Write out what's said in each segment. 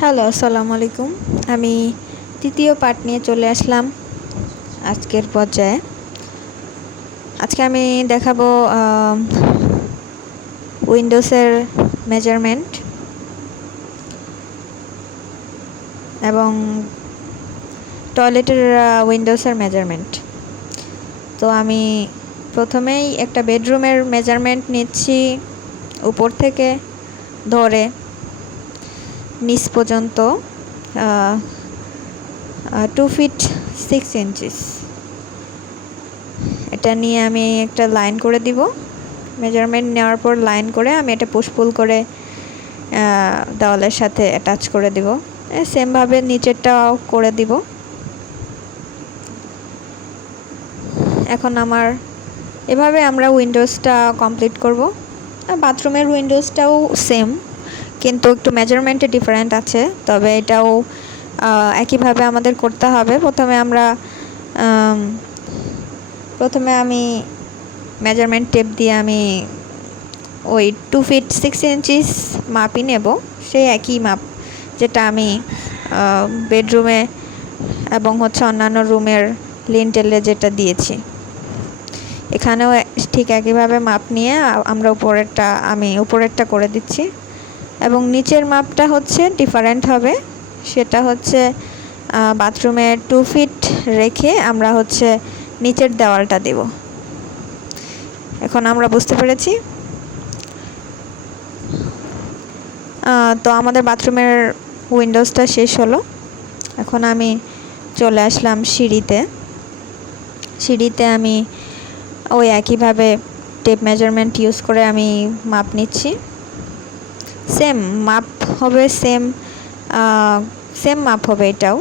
Hello, আসসালামু আলাইকুম। আমি তৃতীয় পার্ট নিয়ে চলে আসলাম আজকের পর্যায়ে। আজকে আমি দেখাবো উইন্ডোজের মেজারমেন্ট এবং টয়লেটের উইন্ডোজের মেজারমেন্ট। তো আমি প্রথমেই একটা বেডরুমের মেজারমেন্ট নিচ্ছি, উপর থেকে ধরে নিচ পর্যন্ত 2 ফিট 6 ইঞ্চিস। এটা নিয়ে আমি একটা লাইন করে দিব। মেজারমেন্ট নেওয়ার পর লাইন করে আমি এটা পুশ পুল করে দেওয়ালের সাথে অ্যাটাচ করে দিব। সেমভাবে নিচেরটাও করে দিব। এখন এভাবে আমরা উইন্ডোজটা কমপ্লিট করব। বাথরুমের উইন্ডোজটাও সেম, কিন্তু একটু মেজারমেন্টে ডিফারেন্ট আছে, তবে এটাও একইভাবে আমাদের করতে হবে। প্রথমে আমি মেজারমেন্ট টেপ দিয়ে আমি ওই 2 ফিট 6 ইঞ্চিস মাপই নেব, সেই একই মাপ যেটা আমি বেডরুমে এবং অন্যান্য রুমের লিন্টেলে যেটা দিয়েছি। এখানেও ঠিক একইভাবে মাপ নিয়ে আমি উপরেরটা করে দিচ্ছি, এবং নিচের মাপটা ডিফারেন্ট হবে। সেটা বাথরুমে 2 ফিট রেখে আমরা নিচের দেওয়ালটা দেব। এখন আমরা বুঝতে পেরেছি। তো আমাদের বাথরুমের উইন্ডোজটা শেষ হলো। এখন আমি চলে আসলাম সিঁড়িতে আমি ওই একইভাবে টেপ মেজারমেন্ট ইউজ করে আমি মাপ নিচ্ছি। সেম মাপ হবে, সেম মাপ হবে এটাও।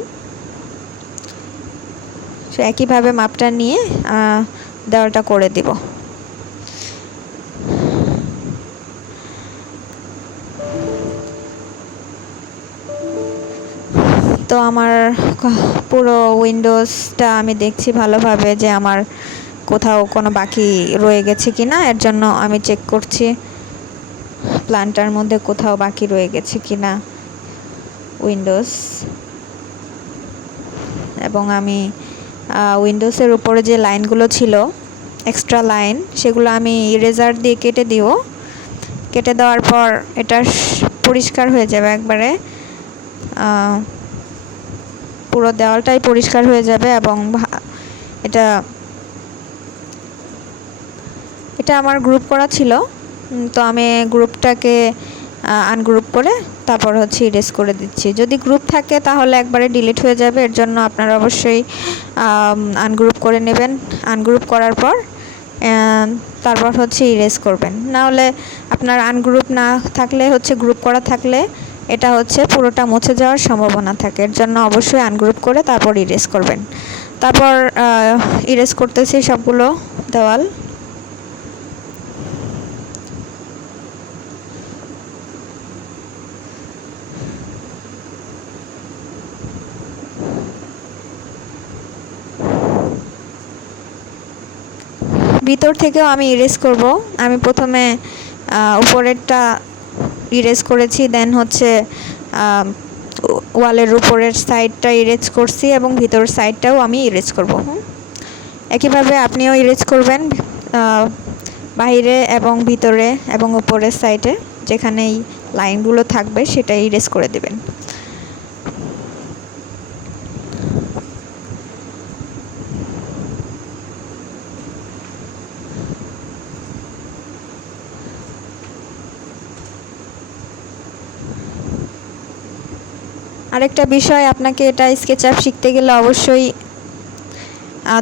একইভাবে মাপটা নিয়ে দেওয়ালটা করে দিব। তো আমার পুরো উইন্ডোজটা আমি দেখছি ভালোভাবে যে আমার কোথাও কোনো বাকি রয়ে গেছে কিনা। এর জন্য আমি চেক করছি প্ল্যানটার মধ্যে কোথাও বাকি রয়ে গেছে কিনা উইন্ডোজ। এবং আমি উইন্ডোজের উপরে যে লাইনগুলো ছিল, এক্সট্রা লাইন, সেগুলো আমি ইরেজার দিয়ে কেটে দিব। কেটে দেওয়ার পর এটা পরিষ্কার হয়ে যাবে একবারে। পুরো দেওয়ালটাই পরিষ্কার হয়ে যাবে। এবং এটা আমার গ্রুপ করা ছিল, তো আমি গ্রুপটাকে আনগ্রুপ করে তারপর ইরেজ করে দিচ্ছি। যদি গ্রুপ থাকে তাহলে একবারে ডিলিট হয়ে যাবে। এর জন্য আপনারা অবশ্যই আনগ্রুপ করে নেবেন। আনগ্রুপ করার পর তারপর ইরেজ করবেন। না হলে আপনার আনগ্রুপ না থাকলে গ্রুপ করা থাকলে এটা পুরোটা মুছে যাওয়ার সম্ভাবনা থাকে। এর জন্য অবশ্যই আনগ্রুপ করে তারপর ইরেজ করবেন। তারপর ইরেজ করতেছি সবগুলো দেওয়াল। ভিতর থেকেও আমি ইরেজ করব। আমি প্রথমে উপরেরটা ইরেজ করেছি, দেন ওয়ালের উপরের সাইডটা ইরেজ করছি, এবং ভিতরের সাইডটাও আমি ইরেজ করব। একইভাবে আপনিও ইরেজ করবেন, বাইরে এবং ভিতরে এবং উপরের সাইডে যেখানে এই লাইনগুলো থাকবে সেটা ইরেজ করে দেবেন। আরেকটা বিষয়, আপনাকে এটা স্কেচআপ শিখতে গেলে অবশ্যই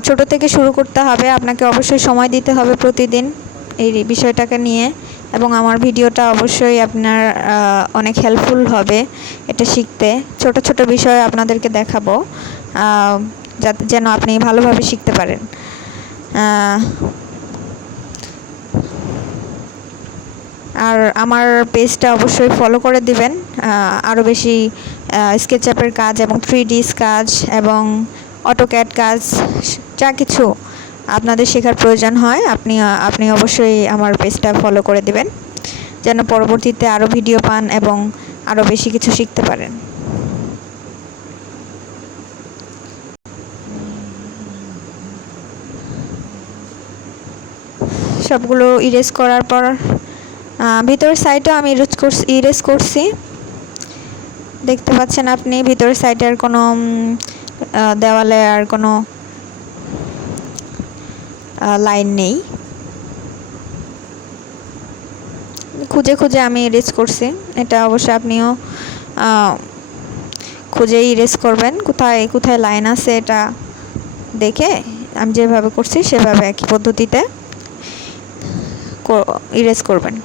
ছোট থেকে শুরু করতে হবে। আপনাকে অবশ্যই সময় দিতে হবে প্রতিদিন এই বিষয়টাকে নিয়ে, এবং আমার ভিডিওটা অবশ্যই আপনার অনেক হেল্পফুল হবে এটা শিখতে। ছোট ছোট বিষয় আপনাদেরকে দেখাবো যেন আপনি ভালোভাবে শিখতে পারেন। আর আমার পেজটা অবশ্যই ফলো করে দিবেন। আরও বেশি স্কেচআপের কাজ এবং 3D কাজ এবং অটোক্যাড কাজ, যা কিছু আপনাদের শেখার প্রয়োজন হয় আপনি অবশ্যই আমার পেজটা ফলো করে দিবেন, যেন পরবর্তীতে আরও ভিডিও পান এবং আরও বেশি কিছু শিখতে পারেন। সবগুলো ইরেজ করার পর ভিতরের সাইডও আমি ইরেজ করছি। দেখতে পাচ্ছেন আপনি ভিতরের সাইডে আর কোনো দেওয়ালে আর কোনো লাইন নেই। খুঁজে খুঁজে আমি ইরেজ করছি, এটা অবশ্যই আপনিও খুঁজে ইরেজ করবেন, কোথায় কোথায় লাইন আছে এটা দেখে আমি যেভাবে করছি সেভাবে একই পদ্ধতিতে ইরেজ করবেন।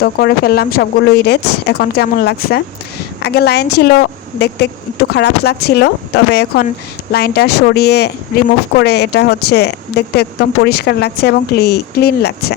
তো করে ফেললাম সবগুলো ইরেজ। এখন কেমন লাগছে? আগে লাইন ছিল, দেখতে একটু খারাপ লাগছিল, তবে এখন লাইনটা সরিয়ে রিমুভ করে এটা হচ্ছে দেখতে একদম পরিষ্কার লাগছে এবং ক্লিন লাগছে।